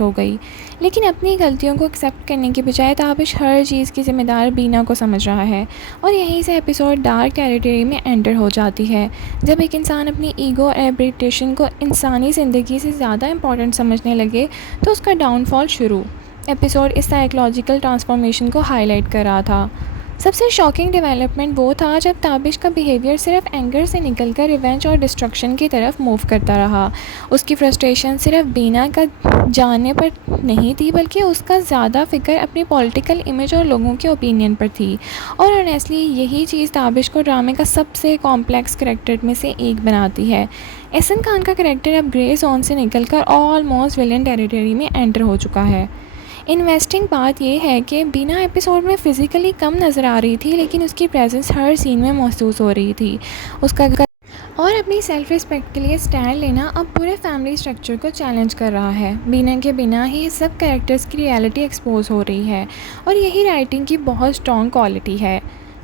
हो गई। लेकिन अपनी गलतियों को एक्सेप्ट करने के बजाय ताबिश हर चीज़ की ज़िम्मेदार बीना को समझ रहा है और यहीं से एपिसोड डार्क टेरिटरी में एंटर हो जाती है। जब एक इंसान अपनी ईगो और रेपुटेशन को इंसानी ज़िंदगी से ज़्यादा इम्पॉर्टेंट समझने लगे तो उसका डाउनफॉल शुरू। एपिसोड इस साइकोलॉजिकल ट्रांसफॉर्मेशन को हाईलाइट कर रहा था। सबसे शॉकिंग डेवलपमेंट वो था जब ताबिश का बिहेवियर सिर्फ एंगर से निकलकर रिवेंज और डिस्ट्रक्शन की तरफ मूव करता रहा। उसकी फ्रस्ट्रेशन सिर्फ बीना का जानने पर नहीं थी बल्कि उसका ज़्यादा फ़िक्र अपनी पॉलिटिकल इमेज और लोगों के ओपिनियन पर थी। और ऑनेस्टली यही चीज़ ताबिश को ड्रामे का सबसे कॉम्प्लेक्स करैक्टर में से एक बनाती है। एहसन खान का करैक्टर अब ग्रे जोन से निकलकर ऑलमोस्ट विलन टेरिटरी में एंटर हो चुका है। इन्वेस्टिंग बात यह है कि बीना एपिसोड में फ़िज़िकली कम नज़र आ रही थी लेकिन उसकी प्रेजेंस हर सीन में महसूस हो रही थी। उसका और अपनी सेल्फ रिस्पेक्ट के लिए स्टैंड लेना अब पूरे फैमिली स्ट्रक्चर को चैलेंज कर रहा है। बीना के बिना ही सब कैरेक्टर्स की रियलिटी एक्सपोज हो रही है और यही राइटिंग की बहुत स्ट्रॉन्ग क्वालिटी है।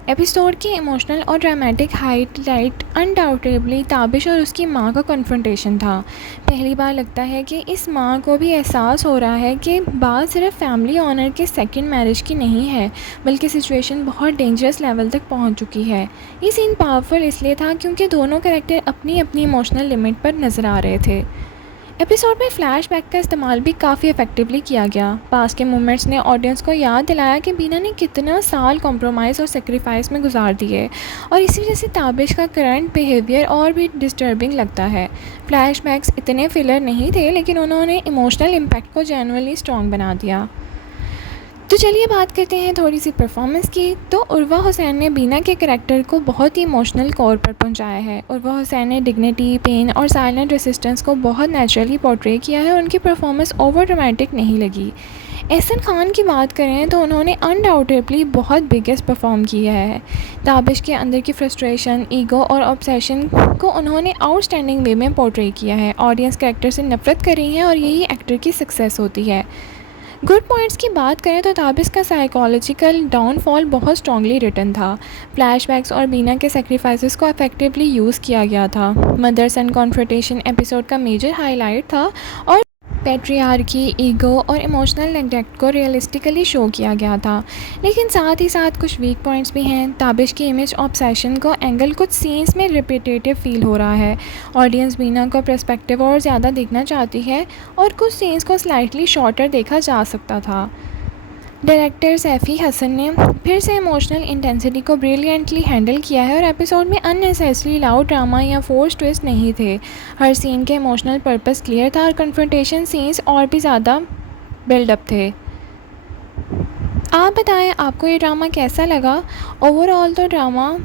एपिसोड की इमोशनल और ड्रामेटिक हाईलाइट अनडाउटेबली ताबिश और उसकी माँ का कन्फ्रंटेशन था। पहली बार लगता है कि इस माँ को भी एहसास हो रहा है कि बात सिर्फ फैमिली ऑनर के सेकंड मैरिज की नहीं है बल्कि सिचुएशन बहुत डेंजरस लेवल तक पहुंच चुकी है। ये सीन पावरफुल इसलिए था क्योंकि दोनों कैरेक्टर अपनी अपनी इमोशनल लिमिट पर नज़र आ रहे थे। एपिसोड में फ्लैशबैक का इस्तेमाल भी काफ़ी इफेक्टिवली किया गया। पास के मोमेंट्स ने ऑडियंस को याद दिलाया कि बीना ने कितना साल कॉम्प्रोमाइज़ और सेक्रीफाइस में गुजार दिए और इसी वजह से ताबिश का करंट बिहेवियर और भी डिस्टर्बिंग लगता है। फ्लैशबैक्स इतने फिलर नहीं थे लेकिन उन्होंने इमोशनल इम्पैक्ट को जेन्युइनली स्ट्रॉन्ग बना दिया। तो चलिए बात करते हैं थोड़ी सी परफॉर्मेंस की। तो उर्वा हुसैन ने बीना के करैक्टर को बहुत ही इमोशनल कोर पर पहुंचाया है। उर्वा हुसैन ने डिग्निटी, पेन और साइलेंट रेसिस्टेंस को बहुत नेचुरली पोर्ट्रे किया है और उनकी परफॉर्मेंस ओवर ड्रामेटिक नहीं लगी। एहसन खान की बात करें तो उन्होंने अनडाउटेबली बहुत बिगेस्ट परफॉर्म किया है। ताबिश के अंदर की फ्रस्ट्रेशन, ईगो और ऑब्सेशन को उन्होंने आउटस्टैंडिंग वे में पोर्ट्रे किया है। ऑडियंस कैरेक्टर से नफरत कर रही है और यही एक्टर की सक्सेस होती है। गुड पॉइंट्स की बात करें तो ताबिश का साइकोलॉजिकल डाउनफॉल बहुत स्ट्रांगली रिटन था। फ्लैशबैक्स और बीना के सेक्रीफाइसेस को इफेक्टिवली यूज़ किया गया था। मदर सन कॉन्फ्रंटेशन एपिसोड का मेजर हाईलाइट था और पैट्रियार्की, ईगो और इमोशनल नेग्लेक्ट को रियलिस्टिकली शो किया गया था। लेकिन साथ ही साथ कुछ वीक पॉइंट्स भी हैं। ताबिश की इमेज ऑब्सेशन को एंगल कुछ सीन्स में रिपीटेटिव फील हो रहा है। ऑडियंस बीना को पर्सपेक्टिव और ज़्यादा देखना चाहती है और कुछ सीन्स को स्लाइटली शॉर्टर देखा जा सकता था। डायरेक्टर सैफ़ी हसन ने फिर से इमोशनल इंटेंसिटी को ब्रिलियंटली हैंडल किया है और एपिसोड में अननेसेसरी लाउड ड्रामा या फोर्स ट्विस्ट नहीं थे। हर सीन के इमोशनल पर्पस क्लियर था और कन्फ्रंटेशन सीन्स और भी ज़्यादा बिल्डअप थे। आप बताएं आपको ये ड्रामा कैसा लगा? ओवरऑल तो ड्रामा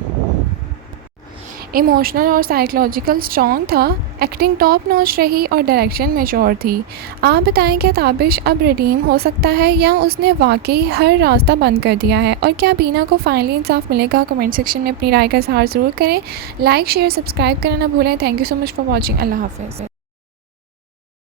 इमोशनल और साइकोलॉजिकल स्ट्रॉन्ग था, एक्टिंग टॉप नॉच रही और डायरेक्शन मैच्योर थी। आप बताएं क्या ताबिश अब रिडीम हो सकता है या उसने वाकई हर रास्ता बंद कर दिया है? और क्या बीना को फाइनली इंसाफ मिलेगा? कमेंट सेक्शन में अपनी राय का इजहार ज़रूर करें। लाइक, शेयर, सब्सक्राइब करना ना भूलें। Thank you so much for watching. अल्लाह हाफ़िज़।